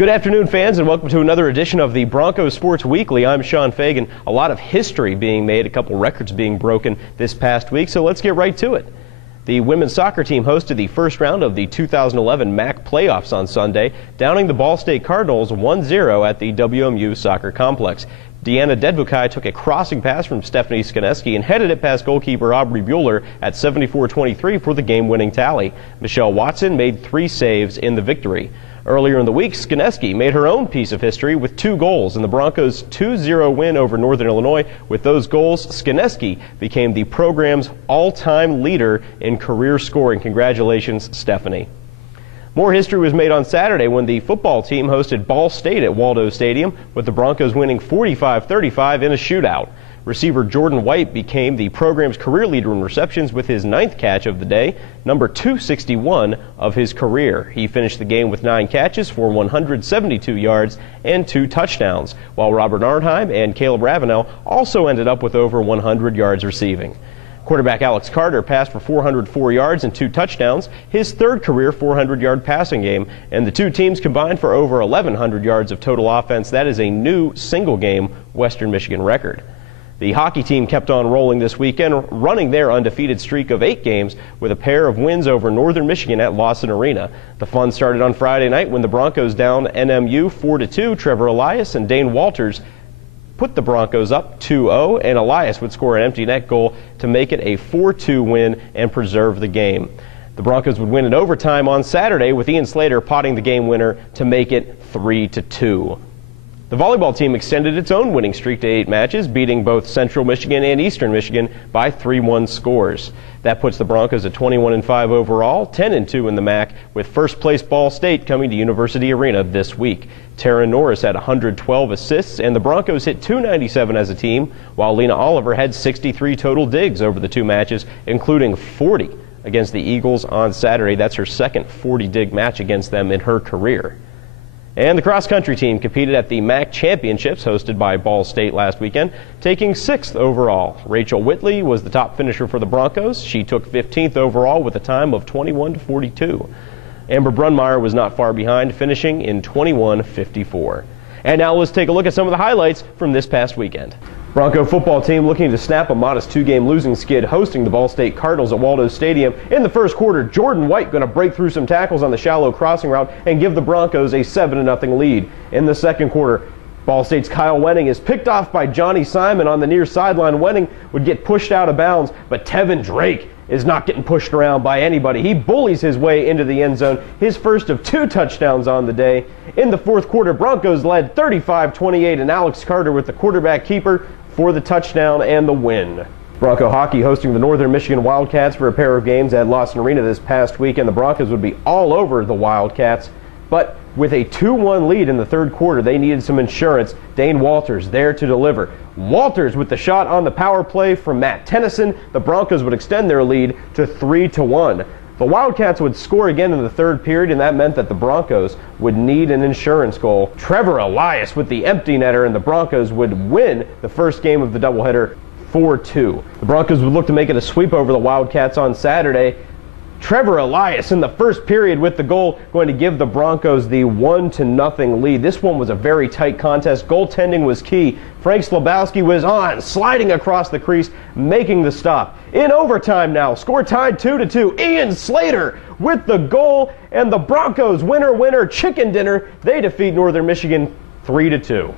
Good afternoon, fans, and welcome to another edition of the Bronco Sports Weekly. I'm Sean Fagan. A lot of history being made, a couple records being broken this past week, so let's get right to it. The women's soccer team hosted the first round of the 2011 MAC playoffs on Sunday, downing the Ball State Cardinals 1-0 at the WMU Soccer Complex. Deanna Dedvukai took a crossing pass from Stephanie Skineski and headed it past goalkeeper Aubrey Bueller at 74-23 for the game-winning tally. Michelle Watson made 3 saves in the victory. Earlier in the week, Skineski made her own piece of history with 2 goals in the Broncos' 2-0 win over Northern Illinois. With those goals, Skineski became the program's all-time leader in career scoring. Congratulations, Stephanie. More history was made on Saturday when the football team hosted Ball State at Waldo Stadium, with the Broncos winning 45-35 in a shootout. Receiver Jordan White became the program's career leader in receptions with his 9th catch of the day, number 261 of his career. He finished the game with 9 catches for 172 yards and 2 touchdowns, while Robert Arnheim and Caleb Ravenel also ended up with over 100 yards receiving. Quarterback Alex Carter passed for 404 yards and 2 touchdowns, his 3rd career 400-yard passing game, and the two teams combined for over 1,100 yards of total offense. That is a new single-game Western Michigan record. The hockey team kept on rolling this weekend, running their undefeated streak of 8 games with a pair of wins over Northern Michigan at Lawson Arena. The fun started on Friday night when the Broncos downed NMU 4-2. Trevor Elias and Dane Walters put the Broncos up 2-0, and Elias would score an empty net goal to make it a 4-2 win and preserve the game. The Broncos would win in overtime on Saturday, with Ian Slater potting the game winner to make it 3-2. The volleyball team extended its own winning streak to 8 matches, beating both Central Michigan and Eastern Michigan by 3-1 scores. That puts the Broncos at 21-5 overall, 10-2 in the MAC, with first-place Ball State coming to University Arena this week. Tara Norris had 112 assists, and the Broncos hit .297 as a team, while Lena Oliver had 63 total digs over the 2 matches, including 40 against the Eagles on Saturday. That's her second 40-dig match against them in her career. And the cross-country team competed at the MAC Championships hosted by Ball State last weekend, taking 6th overall. Rachel Whitley was the top finisher for the Broncos. She took 15th overall with a time of 21-42. Amber Brunmeyer was not far behind, finishing in 21-54. And now let's take a look at some of the highlights from this past weekend. Bronco football team looking to snap a modest 2-game losing skid, hosting the Ball State Cardinals at Waldo Stadium. In the first quarter, Jordan White going to break through some tackles on the shallow crossing route and give the Broncos a 7-0 lead. In the second quarter, Ball State's Kyle Wenning is picked off by Johnny Simon on the near sideline. Wenning would get pushed out of bounds, but Tevin Drake is not getting pushed around by anybody. He bullies his way into the end zone, his first of 2 touchdowns on the day. In the fourth quarter, Broncos led 35-28, and Alex Carter with the quarterback keeper for the touchdown and the win. Bronco hockey hosting the Northern Michigan Wildcats for a pair of games at Lawson Arena this past weekend. The Broncos would be all over the Wildcats, but with a 2-1 lead in the third quarter, they needed some insurance. Dane Walters there to deliver. Walters with the shot on the power play from Matt Tennyson. The Broncos would extend their lead to 3-1. The Wildcats would score again in the third period, and that meant that the Broncos would need an insurance goal. Trevor Elias with the empty netter, and the Broncos would win the first game of the doubleheader 4-2. The Broncos would look to make it a sweep over the Wildcats on Saturday. Trevor Elias in the first period with the goal, going to give the Broncos the 1-0 lead. This one was a very tight contest. Goaltending was key. Frank Slabowski was on, sliding across the crease, making the stop. In overtime now, score tied 2-2. Ian Slater with the goal, and the Broncos winner chicken dinner. They defeat Northern Michigan 3-2.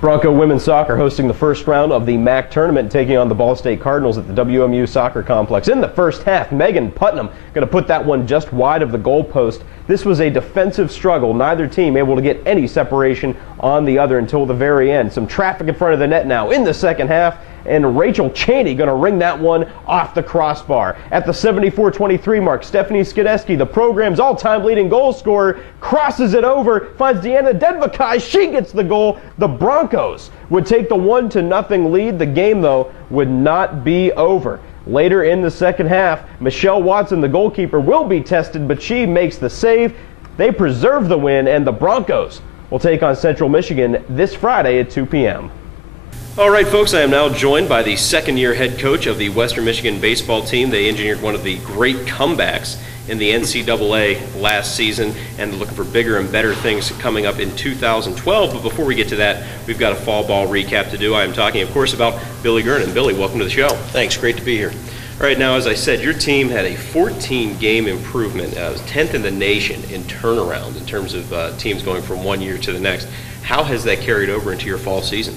Bronco women's soccer hosting the first round of the MAC tournament, taking on the Ball State Cardinals at the WMU Soccer Complex. In the first half, Megan Putnam going to put that one just wide of the goalpost. This was a defensive struggle, neither team able to get any separation on the other until the very end. Some traffic in front of the net now in the second half, and Rachel Cheney going to ring that one off the crossbar. At the 74-23 mark, Stephanie Skineski, the program's all-time leading goal scorer, crosses it over, finds Deanna Dedvukai. She gets the goal. The Broncos would take the 1-0 lead. The game, though, would not be over. Later in the second half, Michelle Watson, the goalkeeper, will be tested, but she makes the save. They preserve the win, and the Broncos will take on Central Michigan this Friday at 2 p.m. All right, folks, I am now joined by the second-year head coach of the Western Michigan baseball team. They engineered one of the great comebacks in the NCAA last season and looking for bigger and better things coming up in 2012. But before we get to that, we've got a fall ball recap to do. I am talking, of course, about Billy Gernon. Billy, welcome to the show. Thanks. Great to be here. All right, now, as I said, your team had a 14-game improvement, 10th in the nation in turnaround in terms of teams going from one year to the next. How has that carried over into your fall season?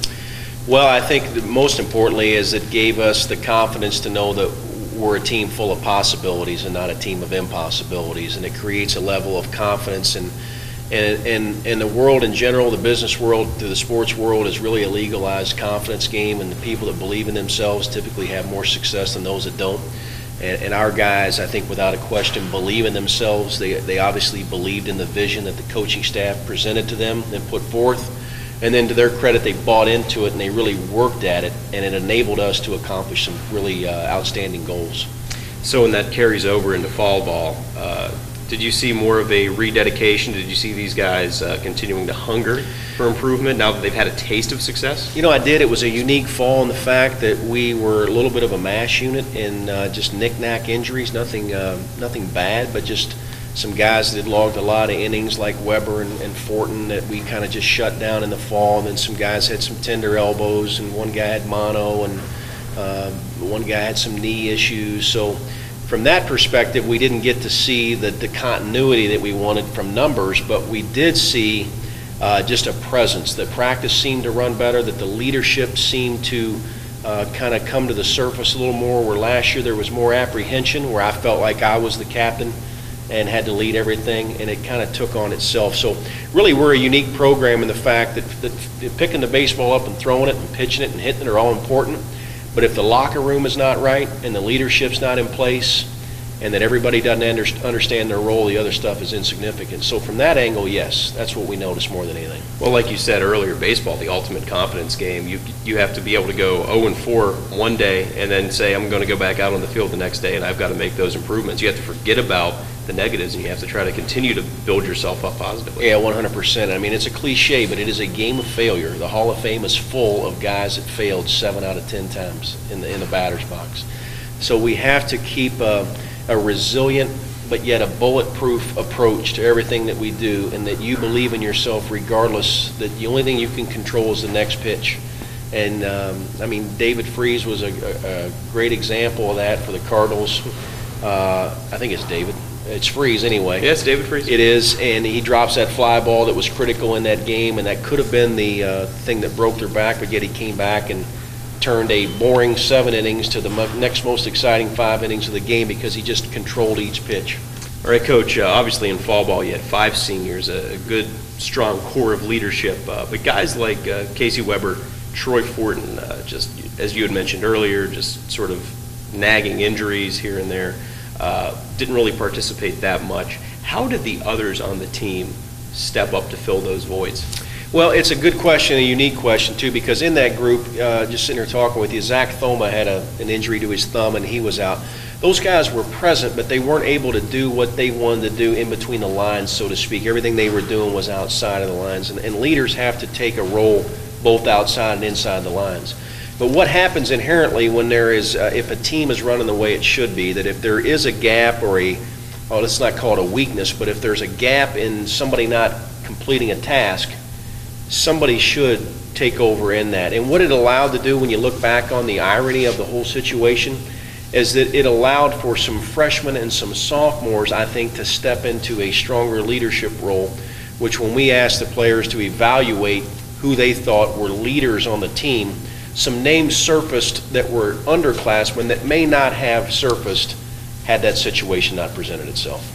Well, I think that most importantly is it gave us the confidence to know that we're a team full of possibilities and not a team of impossibilities, and it creates a level of confidence. And the world in general, the business world to the sports world, is really a legalized confidence game, and the people that believe in themselves typically have more success than those that don't. And our guys, I think without a question, believe in themselves. They obviously believed in the vision that the coaching staff presented to them and put forth. And then to their credit, they bought into it and they really worked at it, and it enabled us to accomplish some really outstanding goals. So when that carries over into fall ball, did you see more of a rededication? Did you see these guys continuing to hunger for improvement now that they've had a taste of success? You know, I did. It was a unique fall in the fact that we were a little bit of a mash unit and just knick-knack injuries, nothing bad, but just some guys that had logged a lot of innings like Weber and Fortin that we kind of just shut down in the fall, and then some guys had some tender elbows, and one guy had mono, and one guy had some knee issues. So from that perspective, we didn't get to see the continuity that we wanted from numbers, but we did see just a presence. The practice seemed to run better, that the leadership seemed to kind of come to the surface a little more, where last year there was more apprehension, where I felt like I was the captain and had to lead everything, and it kind of took on itself. So really we're a unique program in the fact that picking the baseball up and throwing it and pitching it and hitting it are all important. But if the locker room is not right and the leadership's not in place and that everybody doesn't understand their role, the other stuff is insignificant. So from that angle, yes, that's what we notice more than anything. Well, like you said earlier, baseball, the ultimate confidence game. You have to be able to go 0-4 one day and then say, I'm going to go back out on the field the next day and I've got to make those improvements. You have to forget about the negatives and you have to try to continue to build yourself up positively. Yeah, 100%. I mean, it's a cliche, but it is a game of failure. The Hall of Fame is full of guys that failed 7 out of 10 times in the batter's box. So we have to keep a resilient but yet a bulletproof approach to everything that we do, and that you believe in yourself regardless, that the only thing you can control is the next pitch. And I mean, David Freese was a great example of that for the Cardinals. I think it's David. It's Freese anyway. Yeah, it's David Freese. It is, and he drops that fly ball that was critical in that game, and that could have been the thing that broke their back, but yet he came back and turned a boring 7 innings to the next most exciting 5 innings of the game because he just controlled each pitch. All right, Coach, obviously in fall ball you had 5 seniors, a good, strong core of leadership, but guys like Casey Weber, Troy Fortin, just as you had mentioned earlier, just sort of nagging injuries here and there, didn't really participate that much. How did the others on the team step up to fill those voids? Well, it's a good question, a unique question too, because in that group, just sitting here talking with you, Zach Thoma had an injury to his thumb and he was out. Those guys were present, but they weren't able to do what they wanted to do in between the lines, so to speak. Everything they were doing was outside of the lines, and leaders have to take a role both outside and inside the lines. But what happens inherently when there is, if a team is running the way it should be, that if there is a gap or let's not call it a weakness, but if there's a gap in somebody not completing a task, somebody should take over in that. And what it allowed to do, when you look back on the irony of the whole situation, is that it allowed for some freshmen and some sophomores, I think, to step into a stronger leadership role, which when we asked the players to evaluate who they thought were leaders on the team, some names surfaced that were underclassmen that may not have surfaced had that situation not presented itself.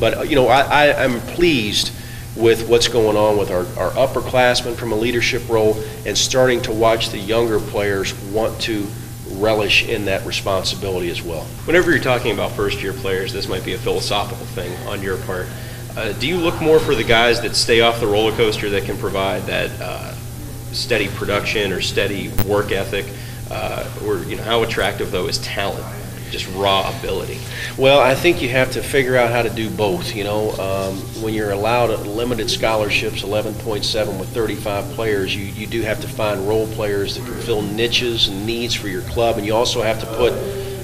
But, you know, I'm pleased with what's going on with our upperclassmen from a leadership role, and starting to watch the younger players want to relish in that responsibility as well. Whenever you're talking about first-year players, this might be a philosophical thing on your part. Do you look more for the guys that stay off the roller coaster, that can provide that steady production or steady work ethic, or how attractive though is talent, just raw ability? Well, I think you have to figure out how to do both. When you're allowed limited scholarships, 11.7 with 35 players, you do have to find role players that can fill niches and needs for your club, and you also have to put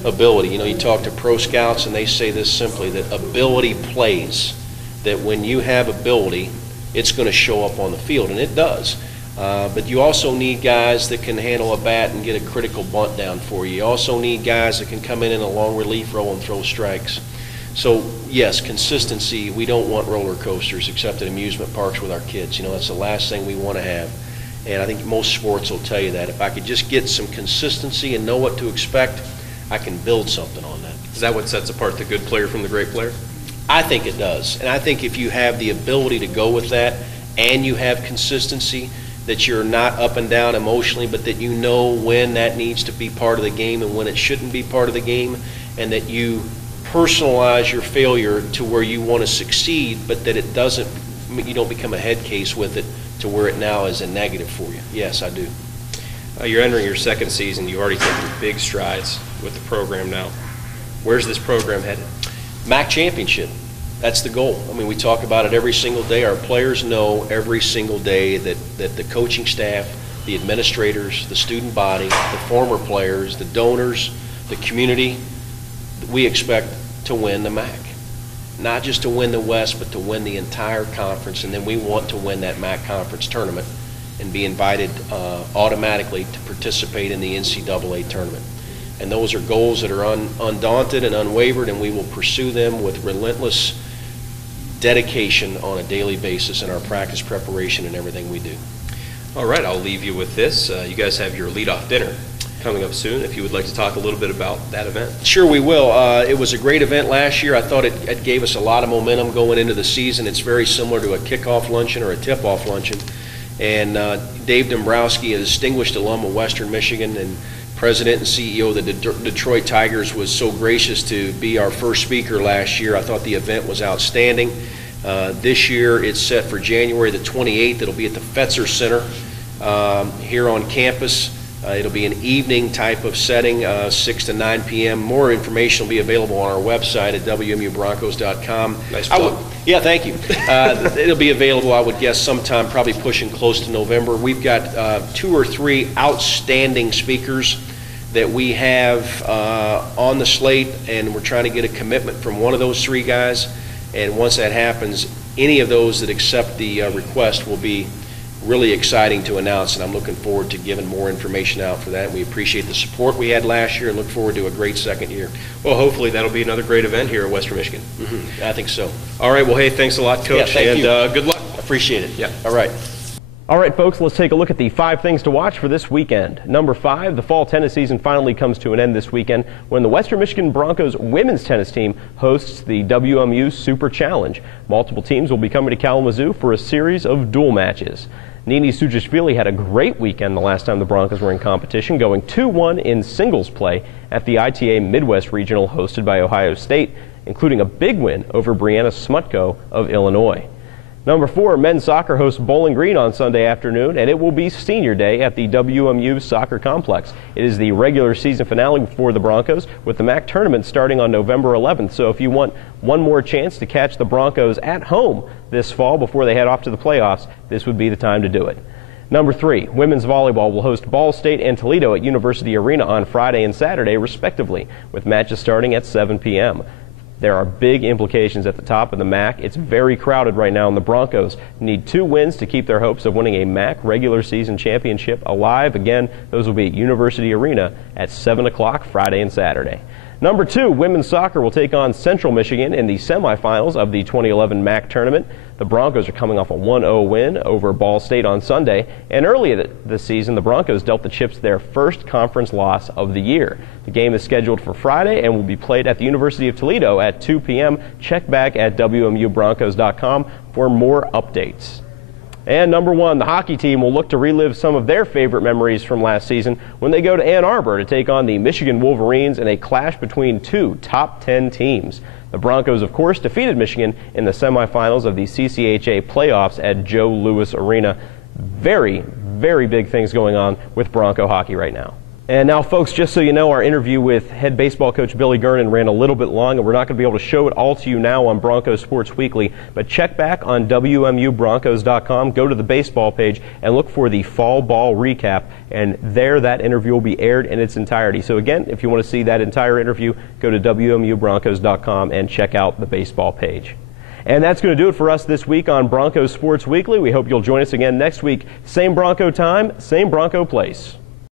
ability. You know, you talk to pro scouts and they say this simply, that ability plays. That when you have ability, it's going to show up on the field, and it does. But you also need guys that can handle a bat and get a critical bunt down for you. You also need guys that can come in a long relief role and throw strikes. So, yes, consistency. We don't want roller coasters except at amusement parks with our kids. You know, that's the last thing we want to have. And I think most sports will tell you that. If I could just get some consistency and know what to expect, I can build something on that. Is that what sets apart the good player from the great player? I think it does. And I think if you have the ability to go with that and you have consistency, that you're not up and down emotionally, but that you know when that needs to be part of the game and when it shouldn't be part of the game, and that you personalize your failure to where you want to succeed, but that it doesn't, you don't become a head case with it to where it now is a negative for you. Yes, I do. You're entering your second season. You've already taken big strides with the program now. Where's this program headed? MAC championship. That's the goal. I mean, we talk about it every single day. Our players know every single day that the coaching staff, the administrators, the student body, the former players, the donors, the community, we expect to win the MAC. Not just to win the West, but to win the entire conference, and then we want to win that MAC conference tournament and be invited automatically to participate in the NCAA tournament. And those are goals that are undaunted and unwavered, and we will pursue them with relentless dedication on a daily basis in our practice preparation and everything we do. All right, I'll leave you with this. You guys have your leadoff dinner coming up soon. If you would like to talk a little bit about that event. Sure, we will. It was a great event last year. I thought it gave us a lot of momentum going into the season. It's very similar to a kickoff luncheon or a tip-off luncheon. And Dave Dombrowski, a distinguished alum of Western Michigan and president and CEO of the Detroit Tigers, was so gracious to be our first speaker last year. I thought the event was outstanding. This year it's set for January the 28th. It'll be at the Fetzer Center here on campus. It'll be an evening type of setting, 6 to 9 p.m. More information will be available on our website at wmubroncos.com. Nice plug. Yeah, thank you. It'll be available, I would guess, sometime probably pushing close to November. We've got 2 or 3 outstanding speakers that we have on the slate, and we're trying to get a commitment from one of those 3 guys. And once that happens, any of those that accept the request will be really exciting to announce, and I'm looking forward to giving more information out for that. We appreciate the support we had last year and look forward to a great second year. Well, hopefully that'll be another great event here at Western Michigan. Mm-hmm. I think so. All right, well, hey, thanks a lot, Coach, yeah, and good luck. Appreciate it. Yeah. All right. All right, folks, let's take a look at the 5 things to watch for this weekend. Number 5, the fall tennis season finally comes to an end this weekend when the Western Michigan Broncos women's tennis team hosts the WMU Super Challenge. Multiple teams will be coming to Kalamazoo for a series of dual matches. Nini Sujishvili had a great weekend the last time the Broncos were in competition, going 2-1 in singles play at the ITA Midwest Regional hosted by Ohio State, including a big win over Brianna Smutko of Illinois. Number 4, men's soccer hosts Bowling Green on Sunday afternoon, and it will be senior day at the WMU Soccer Complex. It is the regular season finale for the Broncos, with the MAC tournament starting on November 11th. So if you want one more chance to catch the Broncos at home this fall before they head off to the playoffs, this would be the time to do it. Number 3, women's volleyball will host Ball State and Toledo at University Arena on Friday and Saturday, respectively, with matches starting at 7 p.m. There are big implications at the top of the MAC. It's very crowded right now, and the Broncos need 2 wins to keep their hopes of winning a MAC regular season championship alive. Again, those will be at University Arena at 7 o'clock Friday and Saturday. Number 2, women's soccer will take on Central Michigan in the semifinals of the 2011 MAC tournament. The Broncos are coming off a 1-0 win over Ball State on Sunday, and earlier this season, the Broncos dealt the Chips their first conference loss of the year. The game is scheduled for Friday and will be played at the University of Toledo at 2 p.m. Check back at wmubroncos.com for more updates. And number 1, the hockey team will look to relive some of their favorite memories from last season when they go to Ann Arbor to take on the Michigan Wolverines in a clash between 2 top 10 teams. The Broncos, of course, defeated Michigan in the semifinals of the CCHA playoffs at Joe Louis Arena. Very, very big things going on with Bronco hockey right now. And now, folks, just so you know, our interview with head baseball coach Billy Gernon ran a little bit long, and we're not going to be able to show it all to you now on Bronco Sports Weekly, but check back on WMUBroncos.com, go to the baseball page, and look for the fall ball recap, and there that interview will be aired in its entirety. So again, if you want to see that entire interview, go to WMUBroncos.com and check out the baseball page. And that's going to do it for us this week on Bronco Sports Weekly. We hope you'll join us again next week. Same Bronco time, same Bronco place.